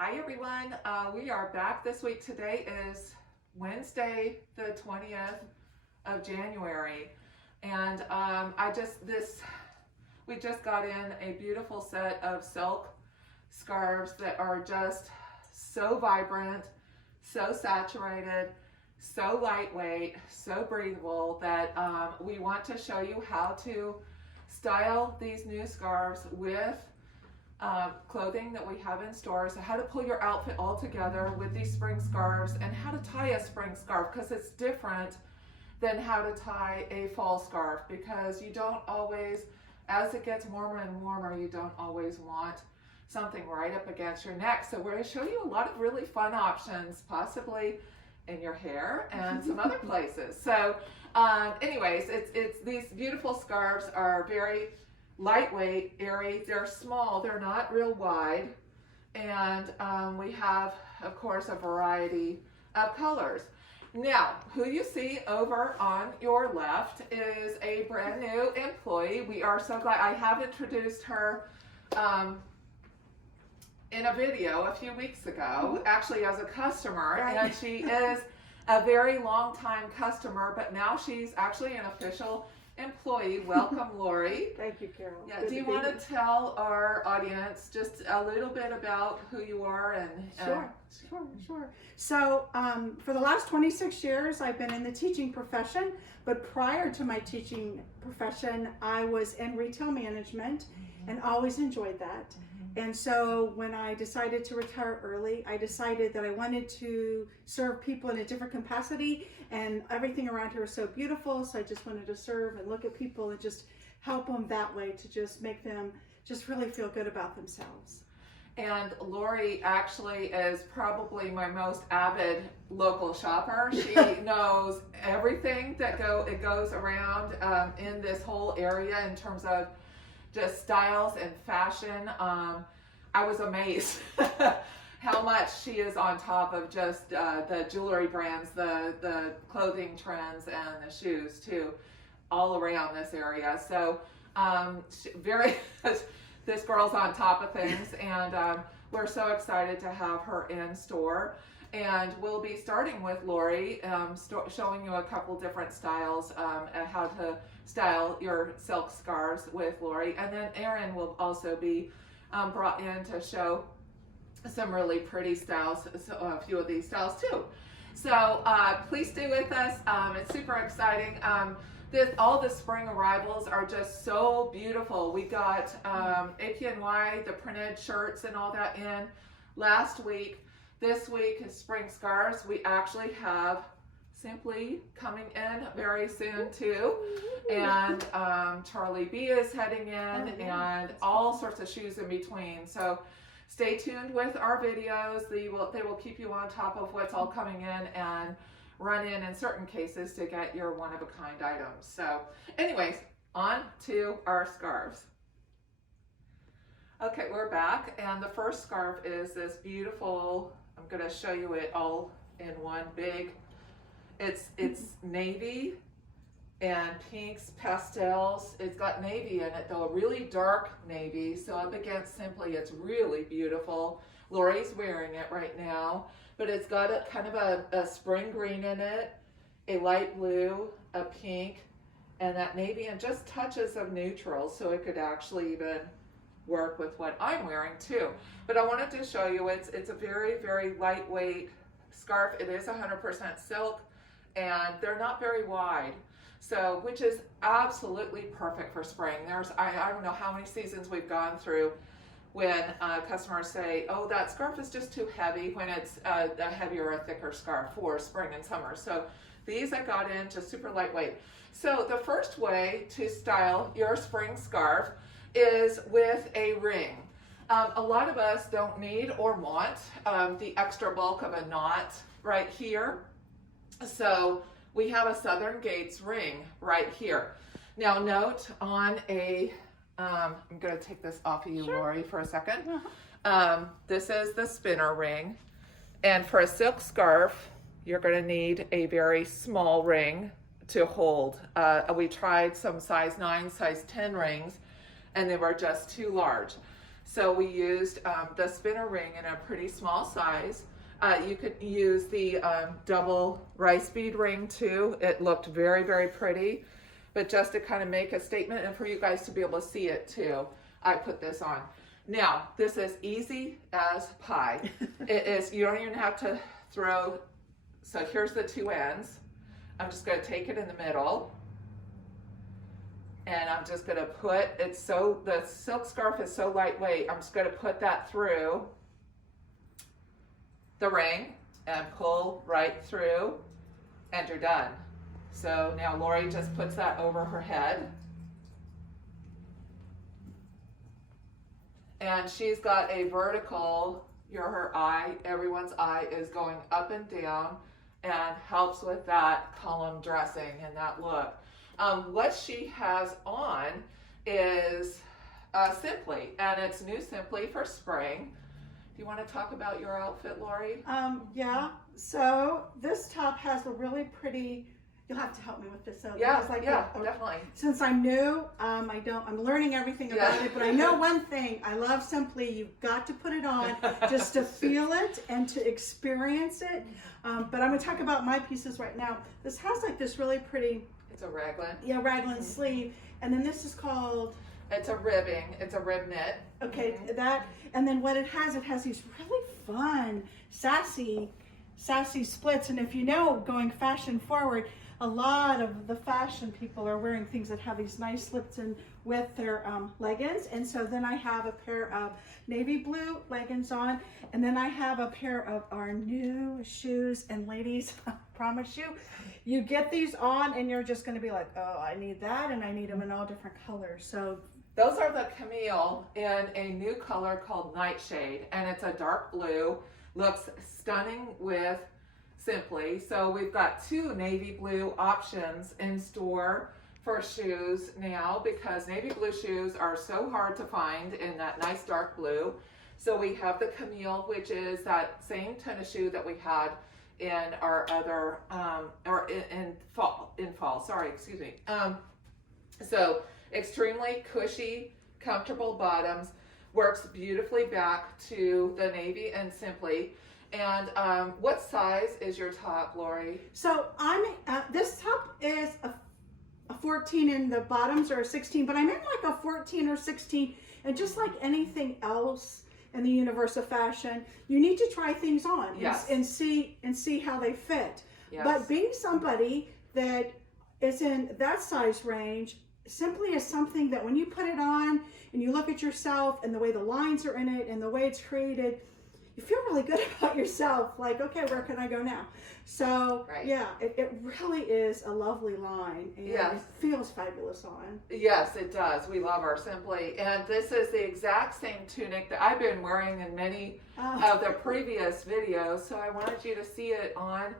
Hi everyone, we are back this week. Today is Wednesday the 20th of January, and we just got in a beautiful set of silk scarves that are just so vibrant, so saturated, so lightweight, so breathable that we want to show you how to style these new scarves with clothing that we have in stores, how to pull your outfit all together with these spring scarves, and how to tie a spring scarf, because it's different than how to tie a fall scarf, because you don't always, as it gets warmer and warmer, you don't always want something right up against your neck. So we're going to show you a lot of really fun options, possibly in your hair and some other places. So anyways, it's these beautiful scarves are very lightweight, airy. They're small, they're not real wide, and we have, of course, a variety of colors. Now, who you see over on your left is a brand new employee. We are so glad. I have introduced her in a video a few weeks ago, actually as a customer, and she is a very long time customer, but now she's actually an official employee. Welcome, Lori. Thank you, Carol. Yeah, do you want to tell our audience just a little bit about who you are? Sure. So for the last 26 years, I've been in the teaching profession, but prior to my teaching profession, I was in retail management and always enjoyed that. And so when I decided to retire early, I decided that I wanted to serve people in a different capacity, and everything around here is so beautiful. So I just wanted to serve and look at people and just help them that way, to just make them just really feel good about themselves. And Lori actually is probably my most avid local shopper. She knows everything that goes around in this whole area in terms of just styles and fashion. I was amazed how much she is on top of just the jewelry brands, the clothing trends, and the shoes too, all around this area. So this girl's on top of things, and we're so excited to have her in store. And we'll be starting with Lori, showing you a couple different styles and how to style your silk scarves with Lori. And then Erin will also be brought in to show some really pretty styles, a few of these styles too. So please stay with us. It's super exciting. All the spring arrivals are just so beautiful. We got APNY, the printed shirts and all that in last week. This week is spring scarves. We actually have Simply coming in very soon too, and Charlie B is heading in, and all sorts of shoes in between. So stay tuned with our videos. They will keep you on top of what's all coming in, and run in certain cases to get your one-of-a-kind items. So anyways, on to our scarves. Okay, we're back, and the first scarf is this beautiful, I'm going to show you it all in one big, it's navy and pinks, pastels. It's got navy in it though, a really dark navy, so up against Simply, it's really beautiful. Lori's wearing it right now, but it's got a kind of a spring green in it, a light blue, a pink, and that navy, and just touches of neutral, so it could actually even work with what I'm wearing too. But I wanted to show you, it's a very, very lightweight scarf. It is 100% silk, and they're not very wide, so which is absolutely perfect for spring. I don't know how many seasons we've gone through when customers say, oh, that scarf is just too heavy, when it's a heavier or thicker scarf for spring and summer. So these I got in just super lightweight. So the first way to style your spring scarf is with a ring. A lot of us don't need or want the extra bulk of a knot right here. So we have a Southern Gates ring right here. Now note on a, I'm going to take this off of you, sure, Lori, for a second. This is the spinner ring. And for a silk scarf, you're going to need a very small ring to hold. We tried some size 9, size 10 rings, and they were just too large. So we used the spinner ring in a pretty small size. You could use the double rice bead ring too. It looked very, very pretty. But just to kind of make a statement and for you guys to be able to see it too, I put this on. Now, this is easy as pie. It is, you don't even have to throw, so here's the two ends. I'm just going to take it in the middle. And I'm just going to put, the silk scarf is so lightweight, I'm just going to put that through the ring and pull right through, and you're done. So now Lori just puts that over her head. And she's got a vertical, her eye, everyone's eye is going up and down and helps with that column dressing and that look. What she has on is Simply, and it's new Simply for spring. Do you want to talk about your outfit, Lori? Yeah, so this top has a really pretty, you'll have to help me with this. So Yeah, like definitely. Since I'm new, I'm learning everything about it, but I know one thing, I love Simply. You've got to put it on just to feel it and to experience it. But I'm going to talk about my pieces right now. This has like this really pretty, It's a raglan. yeah, raglan sleeve, and then this is called, It's a ribbing. It's a rib knit. okay, that, and then what it has these really fun, sassy splits. And if you know, going fashion forward, a lot of the fashion people are wearing things that have these nice slips in with their leggings. And so then I have a pair of navy blue leggings on, and then I have a pair of our new shoes. And ladies, I promise you get these on and you're just going to be like, oh, I need that, and I need them in all different colors. So those are the Camille in a new color called Nightshade, and it's a dark blue. Looks stunning with Simply. So we've got two navy blue options in store for shoes now, because navy blue shoes are so hard to find in that nice dark blue. So we have the Camille, which is that same tennis shoe that we had in our other, or in fall, sorry, excuse me. So extremely cushy, comfortable bottoms, works beautifully back to the navy and Simply. And what size is your top, Lori? So this top is a 14 and the bottoms are a 16, but I'm in like a 14 or 16. And just like anything else in the universe of fashion, you need to try things on, yes, and see how they fit. Yes. But being somebody that is in that size range, Simply is something that when you put it on and you look at yourself and the way the lines are in it and the way it's created, you feel really good about yourself. Like, okay, where can I go now? So right. Yeah, it really is a lovely line, and yes, it feels fabulous on. Yes, it does. We love our Simply. And this is the exact same tunic that I've been wearing in many of the previous videos. So I wanted you to see it on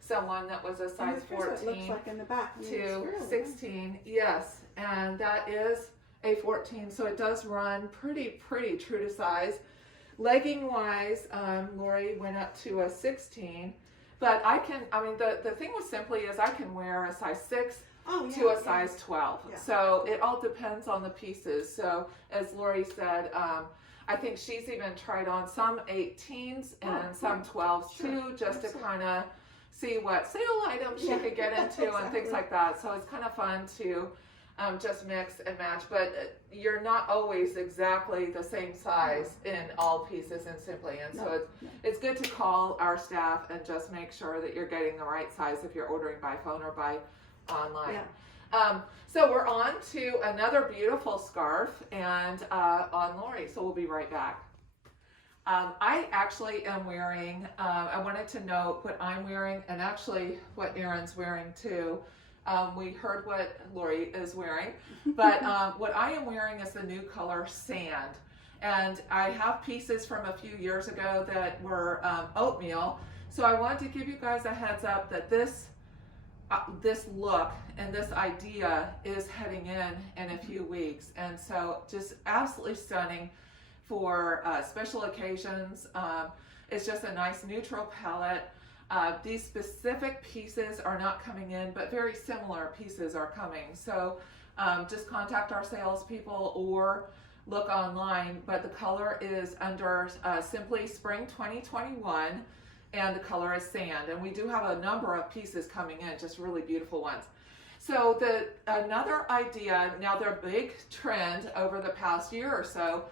someone that was a size 14 it looks like in the back. to really 16. Yes, and that is a 14. So it does run pretty true to size. Legging wise, Lori went up to a 16, but the thing with Simply is I can wear a size 6 to a size 12. Yeah. So it all depends on the pieces. So as Lori said, I think she's even tried on some 18s and some 12s too, just to kind of see what sale items she could get into exactly. and things like that. So it's kind of fun to just mix and match, but you're not always exactly the same size in all pieces in Simply, and so it's good to call our staff and just make sure that you're getting the right size if you're ordering by phone or by online. So we're on to another beautiful scarf and on Lori, so we'll be right back. I actually am wearing, I wanted to note what I'm wearing and actually what Erin's wearing too. We heard what Lori is wearing, but what I am wearing is the new color Sand. And I have pieces from a few years ago that were oatmeal. So I wanted to give you guys a heads up that this look and this idea is heading in a few weeks. And so just absolutely stunning for special occasions. It's just a nice neutral palette. These specific pieces are not coming in, but very similar pieces are coming. So just contact our salespeople or look online, but the color is under Simply Spring 2021, and the color is sand. And we do have a number of pieces coming in, just really beautiful ones. So another idea, now their big trend over the past year or so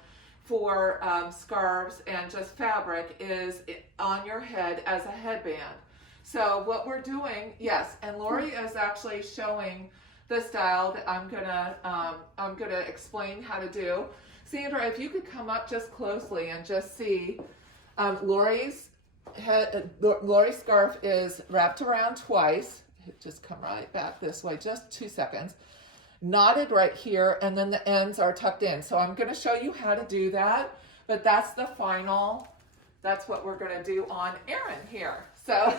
for scarves and just fabric is on your head as a headband. So what we're doing, yes, and Lori is actually showing the style that I'm gonna explain how to do. Sandra, if you could come up just closely and just see, Lori's scarf is wrapped around twice. Just come right back this way, just 2 seconds. Knotted right here, and then the ends are tucked in. So I'm gonna show you how to do that, but that's the final, that's what we're gonna do on Erin here. So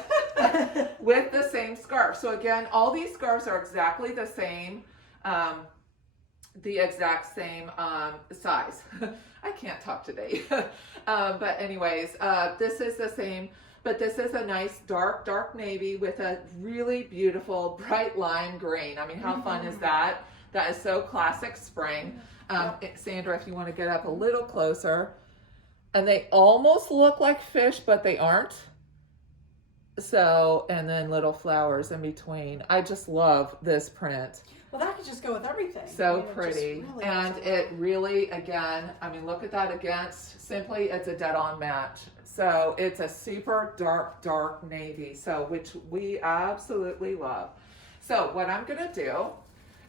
with the same scarf. So again, all these scarves are exactly the same, size. I can't talk today. But anyways, this is the same, but this is a nice dark navy with a really beautiful bright lime green. I mean, how fun is that? That is so classic spring. Sandra, if you want to get up a little closer. And they almost look like fish, but they aren't. So, and then little flowers in between. I just love this print. Well, that could just go with everything. So pretty. Really and it really, again, I mean, look at that against Simply, it's a dead-on match. So it's a super dark navy, so which we absolutely love. So what I'm gonna do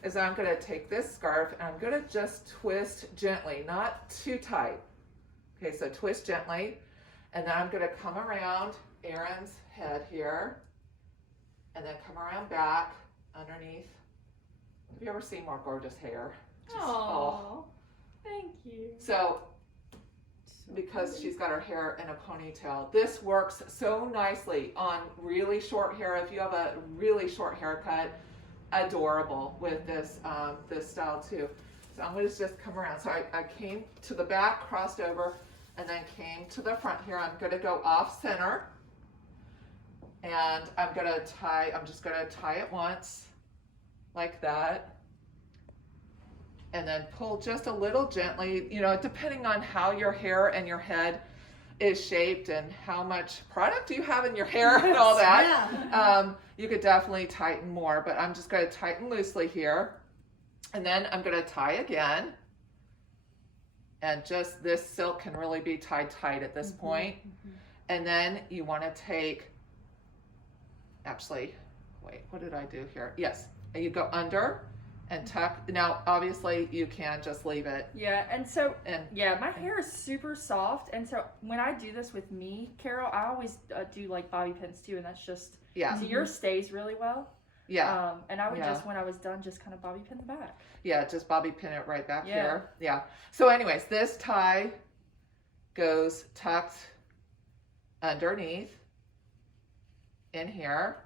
is I'm gonna take this scarf and I'm gonna just twist gently, not too tight. Okay, so twist gently, and then I'm gonna come around Erin's head here, and then come around back underneath. Have you ever seen more gorgeous hair? Oh, thank you. So, because she's got her hair in a ponytail, this works so nicely on really short hair. If you have a really short haircut, adorable with this this style too. So I'm going to just come around. So I came to the back, crossed over, and then came to the front here. I'm going to go off center, and I'm just going to tie it once like that. And then pull just a little gently, you know, depending on how your hair and your head is shaped and how much product you have in your hair and all that. Yeah. You could definitely tighten more, but I'm just going to tighten loosely here. And then I'm going to tie again. And just this silk can really be tied tight at this point. And then you want to take, actually, wait, what did I do here? Yes, and you go under and tuck. Now, obviously, you can just leave it. Yeah, and so, yeah, my hair is super soft, and so when I do this with me, Carol, I always do like bobby pins too, and that's just, yeah. So yours stays really well. Yeah. And I would just, when I was done, just kind of bobby pin the back. Yeah, just bobby pin it right back here. Yeah. So anyways, this tie goes tucked underneath in here.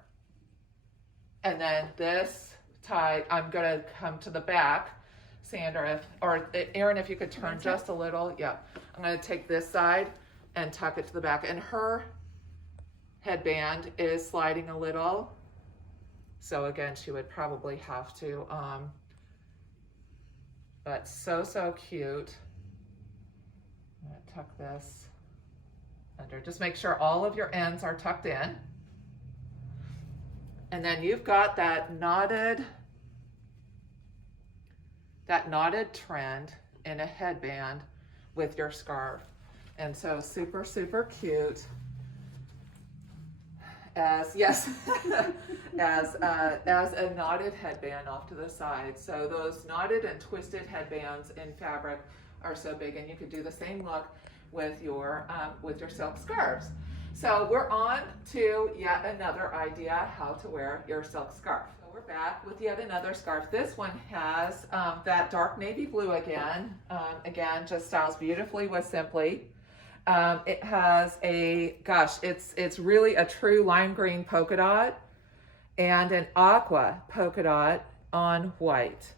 And then this tie, I'm going to come to the back. Sandra, or Erin, if you could turn just a little. Yeah. I'm going to take this side and tuck it to the back. And her headband is sliding a little. So again, she would probably have to, but so cute. I'm gonna tuck this under. Just make sure all of your ends are tucked in. And then you've got that knotted trend in a headband with your scarf. And so super cute. As a knotted headband off to the side. So those knotted and twisted headbands in fabric are so big, and you could do the same look with your silk scarves. So we're on to yet another idea how to wear your silk scarf. So we're back with yet another scarf. This one has that dark navy blue again. Again, just styles beautifully with Simply. It has it's really a true lime green polka dot and an aqua polka dot on white.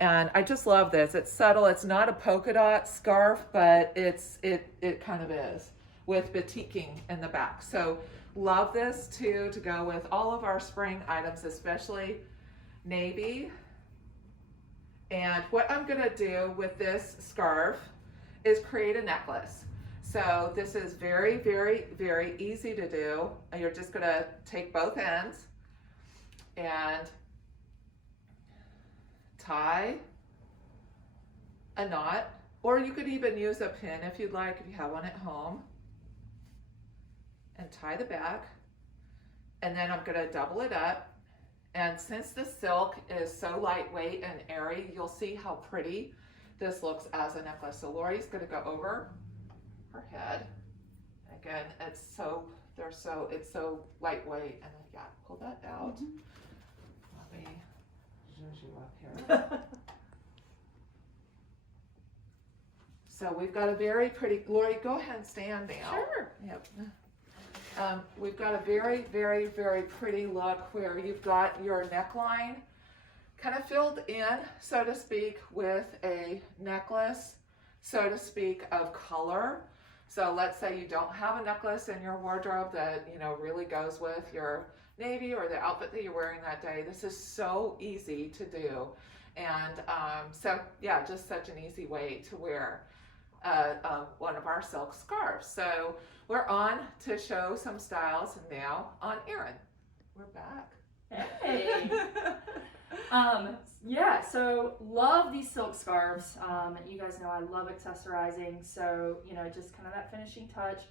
And I just love this. It's subtle. It's not a polka dot scarf, but it kind of is, with batiking in the back. So love this too, to go with all of our spring items, especially navy And what I'm gonna do with this scarf is create a necklace. So this is very, very, very easy to do. You're just gonna take both ends and tie a knot, or you could even use a pin if you'd like, if you have one at home, and tie the back. And then I'm gonna double it up. And since the silk is so lightweight and airy, you'll see how pretty this looks as a necklace. So Lori's gonna go over her head. Again, it's so lightweight, and then yeah, pull that out. Let me zhuzh you up here. So we've got a very pretty, Lori, go ahead and stand now. Sure. Yep. We've got a very, very, very pretty look where you've got your neckline kind of filled in, so to speak, with a necklace, so to speak, of color. So let's say you don't have a necklace in your wardrobe that, you know, really goes with your navy or the outfit that you're wearing that day. This is so easy to do. And so yeah, just such an easy way to wear one of our silk scarves. So we're on to show some styles now on Erin. We're back. Hey. Yeah, so love these silk scarves. You guys know I love accessorizing, so you know, just kind of that finishing touch.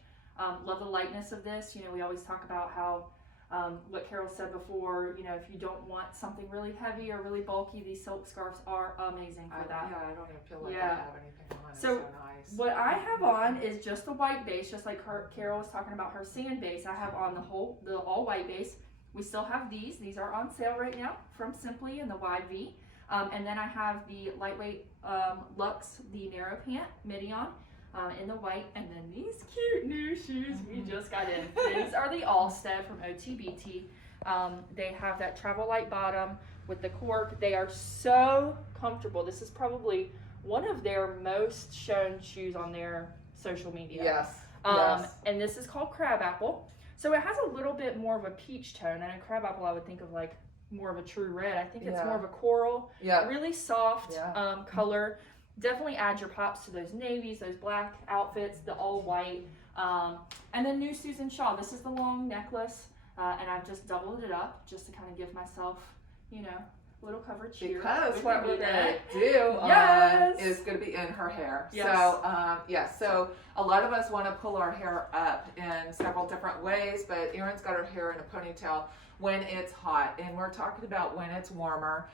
Love the lightness of this. You know, we always talk about how what Carol said before, you know, if you don't want something really heavy or really bulky, these silk scarves are amazing for that. Yeah, I don't even feel like Yeah. I have anything on. It's So, so nice. What I have on is just the white base, just like Carol was talking about her sand base. I have on the all white base. We still have these. These are on sale right now from Simply in the wide V. And then I have the lightweight Luxe, the narrow pant midi on in the white. And then these cute new shoes we just got in. These are the Allstead from OTBT. They have that travel light bottom with the cork. They are so comfortable. This is probably one of their most shown shoes on their social media. Yes. Yes. And this is called Crabapple. So it has a little bit more of a peach tone. And a crabapple, I would think of like more of a true red. I think it's more of a coral. Yeah. Really soft color. Definitely add your pops to those navies, those black outfits, the all white. And then new Susan Shaw. This is the long necklace. And I've just doubled it up just to kind of give myself, you know, a little coverage here. Because what we're going to do is going to be in her hair. Yes. So, so a lot of us want to pull our hair up in several different ways, but Erin's got her hair in a ponytail when it's hot, and we're talking about when it's warmer.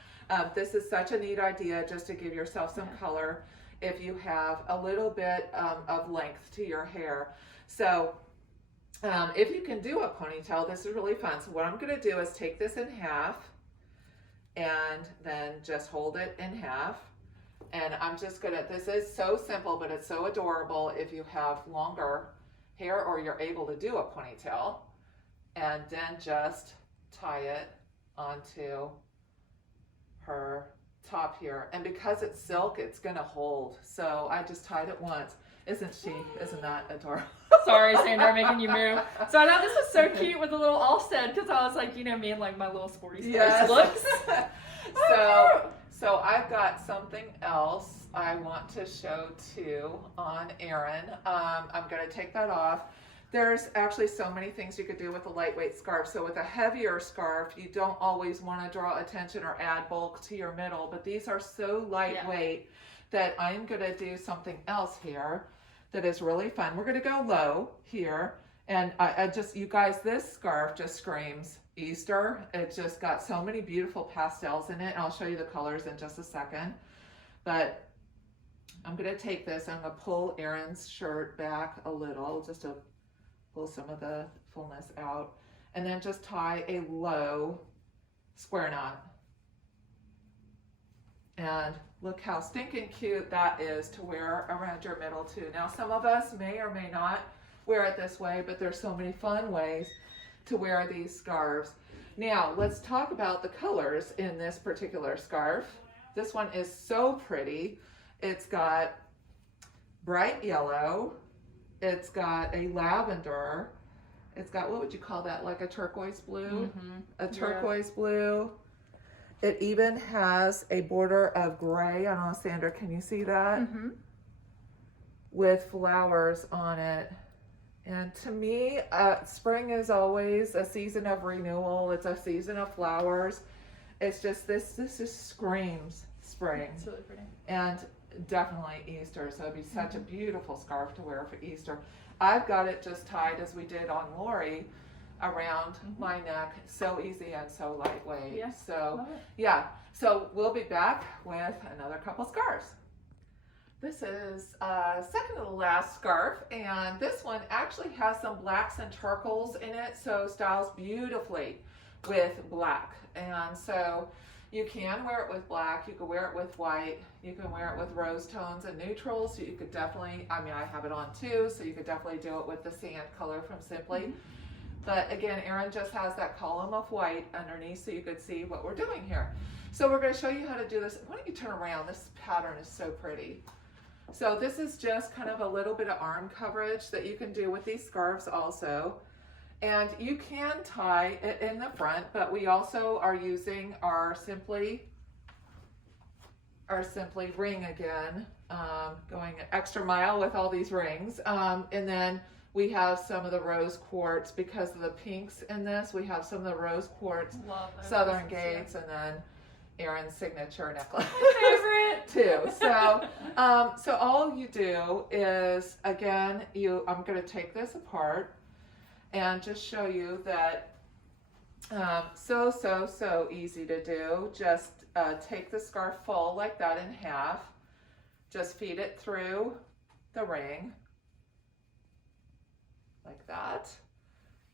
This is such a neat idea just to give yourself some color if you have a little bit of length to your hair. So if you can do a ponytail, this is really fun. So what I'm going to do is take this in half and then just hold it in half. And I'm just gonna, this is so simple, but it's so adorable if you have longer hair or you're able to do a ponytail. And then just tie it onto her top here. And because it's silk, it's gonna hold. So I just tied it once. Isn't that adorable? Sorry, Sandra, making you move. So I thought this was so cute with the little Allstead, because I was like, you know me and like my little sporty spice looks. So I've got something else I want to show too on Erin. I'm going to take that off. There's actually so many things you could do with a lightweight scarf. So with a heavier scarf, you don't always want to draw attention or add bulk to your middle, but these are so lightweight that I'm going to do something else here that is really fun. We're going to go low here. And I just, you guys, this scarf just screams Easter. It's just got so many beautiful pastels in it. And I'll show you the colors in just a second. But I'm going to take this, I'm going to pull Erin's shirt back a little, just to pull some of the fullness out. And then just tie a low square knot. And look how stinking cute that is to wear around your middle too. Now some of us may or may not wear it this way, but there's so many fun ways to wear these scarves. Now let's talk about the colors in this particular scarf. This one is so pretty. It's got bright yellow, it's got a lavender, it's got, what would you call that, like a turquoise blue? A turquoise blue. it even has a border of gray. I don't know, Sandra, can you see that? Mm-hmm. With flowers on it. And to me, spring is always a season of renewal. It's a season of flowers. It's just this just screams spring. It's really pretty. And definitely Easter. So it'd be such a beautiful scarf to wear for Easter. I've got it just tied as we did on Lori around my neck. So easy and so lightweight. Yeah, So love it. yeah. So we'll be back with another couple scarves. This is second to the last scarf, and this one actually has some blacks and turquoise in it, so styles beautifully with black. And so you can wear it with black, you can wear it with white, you can wear it with rose tones and neutrals. So you could definitely, I mean, I have it on too, so you could definitely do it with the sand color from Simply. But again, Erin just has that column of white underneath so you could see what we're doing here. So we're going to show you how to do this. Why don't you turn around? This pattern is so pretty. So this is just kind of a little bit of arm coverage that you can do with these scarves also. And you can tie it in the front, but we also are using our Simply ring again, going an extra mile with all these rings. And then we have some of the rose quartz because of the pinks in this. We have some of the rose quartz Southern Gates, and then Erin's signature necklace. Favorite too. So, so all you do is, again, I'm going to take this apart and just show you that so easy to do. Just take the scarf full like that in half. Just feed it through the ring like that.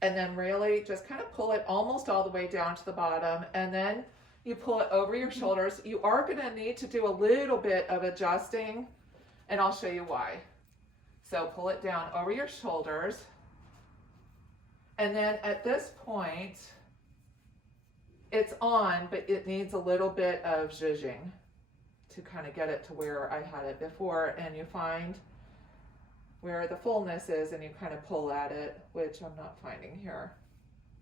And then really just kind of pull it almost all the way down to the bottom, and then you pull it over your shoulders. You are going to need to do a little bit of adjusting, and I'll show you why. So pull it down over your shoulders. And then at this point, it's on, but it needs a little bit of zhuzhing to kind of get it to where I had it before. And you find where the fullness is, and you kind of pull at it, which I'm not finding here.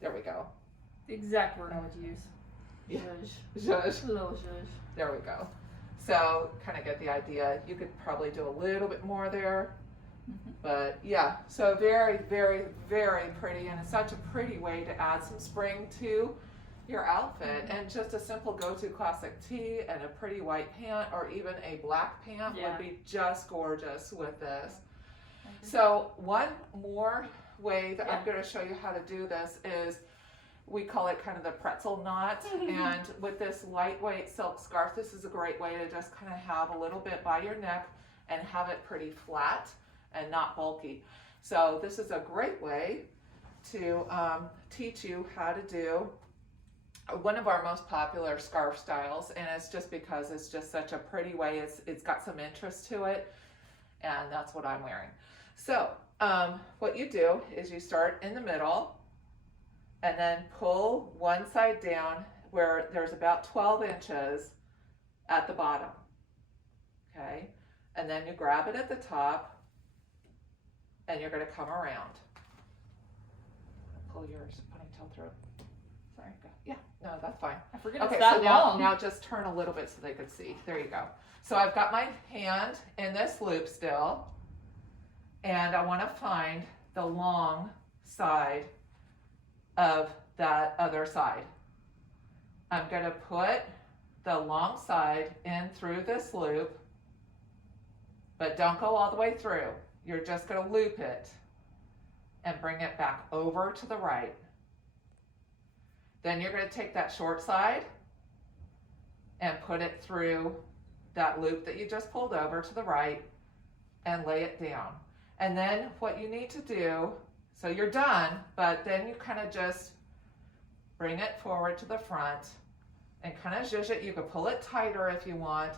There we go. The exact word I would use. Yeah. Zhuzh. Zhuzh. A little zhuzh. There we go. So kind of get the idea. You could probably do a little bit more there. But yeah, so very, very, very pretty, and it's such a pretty way to add some spring to your outfit. And just a simple go-to classic tee and a pretty white pant, or even a black pant would be just gorgeous with this. So one more way that I'm going to show you how to do this is, we call it kind of the pretzel knot. And with this lightweight silk scarf, this is a great way to just kind of have a little bit by your neck and have it pretty flat and not bulky. So this is a great way to teach you how to do one of our most popular scarf styles, and it's just because it's just such a pretty way. It's got some interest to it, and that's what I'm wearing. So what you do is you start in the middle and then pull one side down where there's about 12 inches at the bottom. Okay, and then you grab it at the top, and you're going to come around. Pull your ponytail through. Sorry, go. Yeah, no, that's fine. I forget Okay, it's that so now, long. now just turn a little bit so they could see. There you go. So I've got my hand in this loop still, and I want to find the long side of that other side. I'm going to put the long side in through this loop, but don't go all the way through. You're just going to loop it and bring it back over to the right. Then you're going to take that short side and put it through that loop that you just pulled over to the right and lay it down. And then what you need to do, so you're done, but then you kind of just bring it forward to the front and kind of zhuzh it. You can pull it tighter if you want,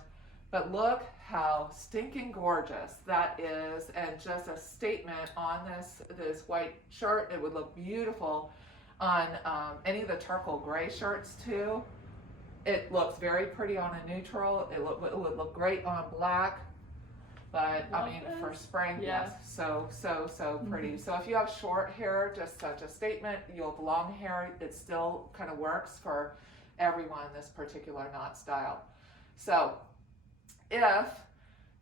but look how stinking gorgeous that is, and just a statement on this white shirt. It would look beautiful on any of the turquoise gray shirts too. It looks very pretty on a neutral. It would look great on black. But I mean, for spring, yes, so pretty. So if you have short hair, just such a statement. You have long hair, it still kind of works for everyone this particular knot style. So if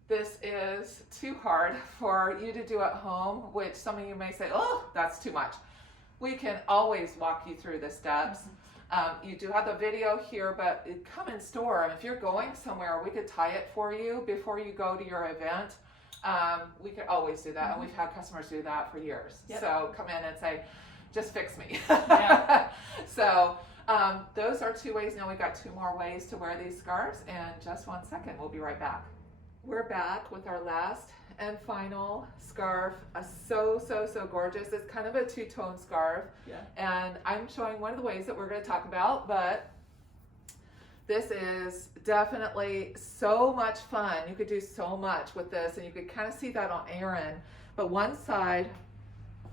this is too hard for you to do at home, which some of you may say, oh, that's too much, we can always walk you through the steps. You do have the video here, but come in store. And if you're going somewhere, we could tie it for you before you go to your event. We could always do that. And we've had customers do that for years. Yep. So come in and say, just fix me. Yeah. So those are 2 ways. Now we've got 2 more ways to wear these scarves. And just 1 second, we'll be right back. We're back with our last and final scarf. So gorgeous. It's kind of a 2-tone scarf. Yeah. And I'm showing one of the ways that we're going to talk about, but this is definitely so much fun. You could do so much with this, and you could kind of see that on Erin. But one side,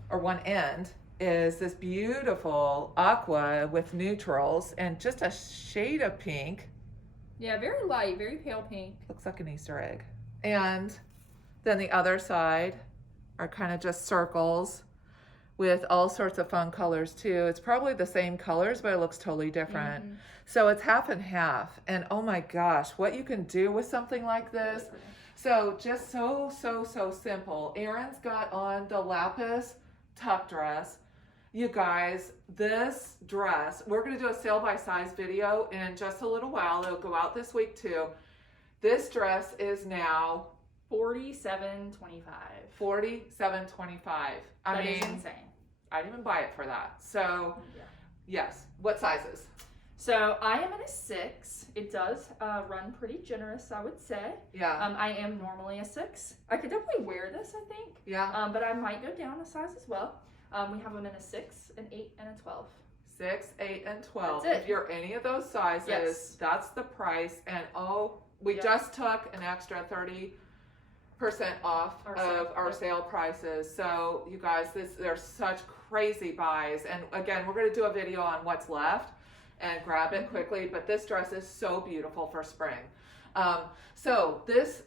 or one end, is this beautiful aqua with neutrals and just a shade of pink. Yeah, very light, very pale pink. Looks like an Easter egg. And then the other side are kind of just circles with all sorts of fun colors too. It's probably the same colors, but it looks totally different. Mm-hmm. So it's half and half. And oh my gosh, what you can do with something like this. So just so simple. Erin's got on the lapis tuck dress. You guys, this dress, we're going to do a sale by size video in just a little while. It'll go out this week too. This dress is now $47.25. $47.25. I mean, is insane. I didn't even buy it for that. So, Yeah. yes. What sizes? So I am in a 6. It does run pretty generous, I would say. Yeah. I am normally a 6. I could definitely wear this, I think. Yeah. But I might go down a size as well. We have them in a 6, an 8, and a 12. 6, 8, and 12. That's it. If you're any of those sizes, Yes. that's the price. And we Yep. just took an extra 30% off Our of sale. our Yep. sale prices. So you guys, there's such crazy buys. And again, we're going to do a video on what's left and grab it quickly. But this dress is so beautiful for spring. So this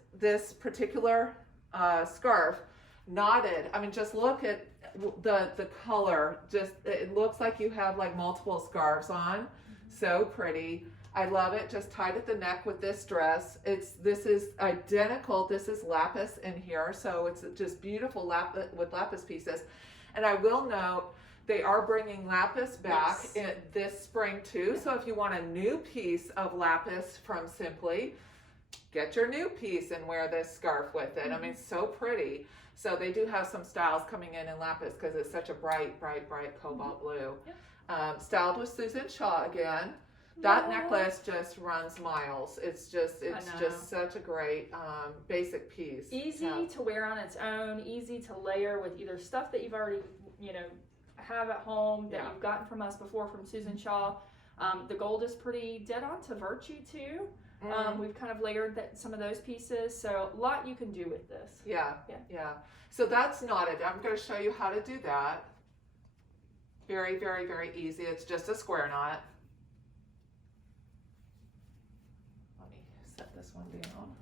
particular scarf, knotted. I mean, just look at the color. Just it looks like you have like multiple scarves on. So pretty. I love it. Just tied at the neck with this dress. This is identical. This is lapis in here, so it's just beautiful with lapis pieces. And I will note they are bringing lapis back Yes. in this spring too. So if you want a new piece of lapis from Simply, get your new piece and wear this scarf with it. I mean, so pretty. So they do have some styles coming in lapis because it's such a bright cobalt blue. Yeah. Styled with Susan Shaw again. That Yeah. necklace just runs miles. It's just such a great basic piece. Easy Yeah. to wear on its own, easy to layer with either stuff that you've already, have at home that Yeah. you've gotten from us before from Susan Shaw. The gold is pretty dead on to Virtue too. We've kind of layered some of those pieces, so a lot you can do with this. Yeah. So that's knotted. I'm going to show you how to do that. Very easy. It's just a square knot. Let me set this one down.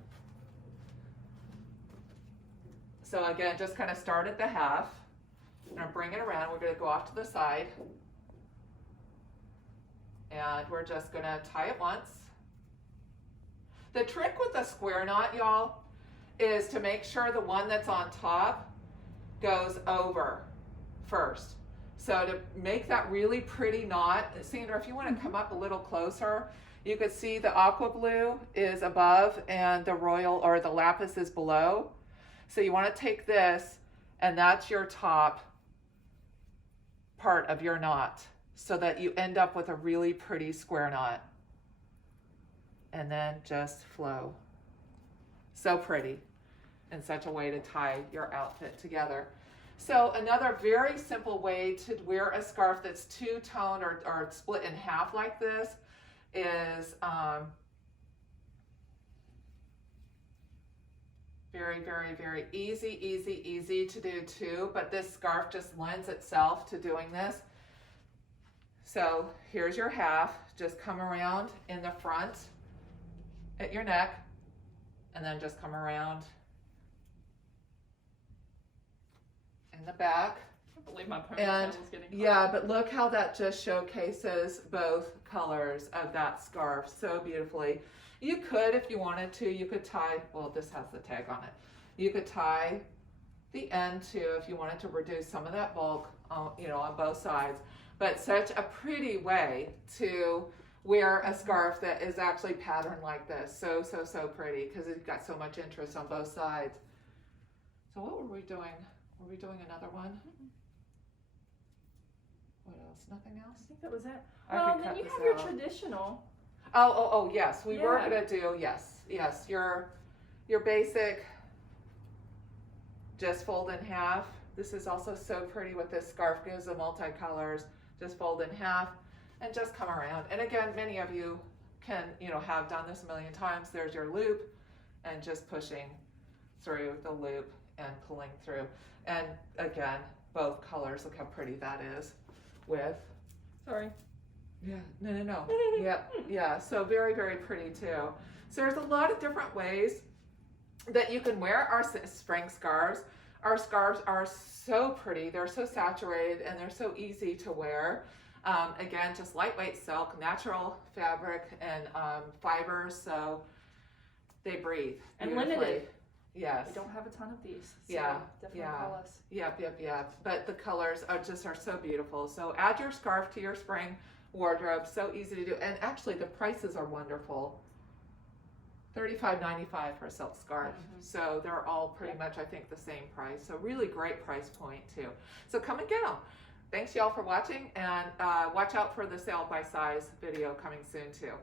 So again, just kind of start at the half. I'm going to bring it around. We're going to go off to the side. And we're just going to tie it once. The trick with a square knot, y'all, is to make sure the one that's on top goes over first. So to make that really pretty knot, Sandra, if you want to come up a little closer, you could see the aqua blue is above and the royal or the lapis is below. So you want to take this and that's your top part of your knot so that you end up with a really pretty square knot. And then just flow. So pretty, and such a way to tie your outfit together. So another very simple way to wear a scarf that's two-toned or split in half like this is very easy to do too, but this scarf just lends itself to doing this. So here's your half, just come around in the front at your neck, and then just come around in the back. believe my ponytail And is getting yeah, but look how that just showcases both colors of that scarf so beautifully. You could, if you wanted to, you could tie, well, this has the tag on it. You could tie the end too if you wanted to reduce some of that bulk, you know, on both sides. But such a pretty way to wear a scarf that is actually patterned like this. So, so, so pretty because it's got so much interest on both sides. So what were we doing? Were we doing another one? What else? Nothing else? I think that was it. I could Then cut you this have your out. traditional. Oh, yes. We were Yeah. gonna do, yes. Your basic, just fold in half. This is also so pretty with this scarf, gives the multicolors. Just fold in half and just come around. And again, many of you can, you know, have done this a million times. There's your loop and just pushing through the loop and pulling through. And again, both colors, look how pretty that is with, Sorry. yeah, no. Yeah, so very, very pretty too. So there's a lot of different ways that you can wear our spring scarves. Our scarves are so pretty, they're so saturated, and they're so easy to wear. Again, just lightweight silk, natural fabric, and fibers, so they breathe And beautifully. limited. Yes. We don't have a ton of these. So Yeah, definitely yeah. call us. Yep. But the colors are so beautiful. So add your scarf to your spring wardrobe. So easy to do. And actually the prices are wonderful. $35.95 for a silk scarf. So they're all pretty much, I think, the same price. So really great price point too. So come and get them. Thanks y'all for watching, and watch out for the sale by size video coming soon too.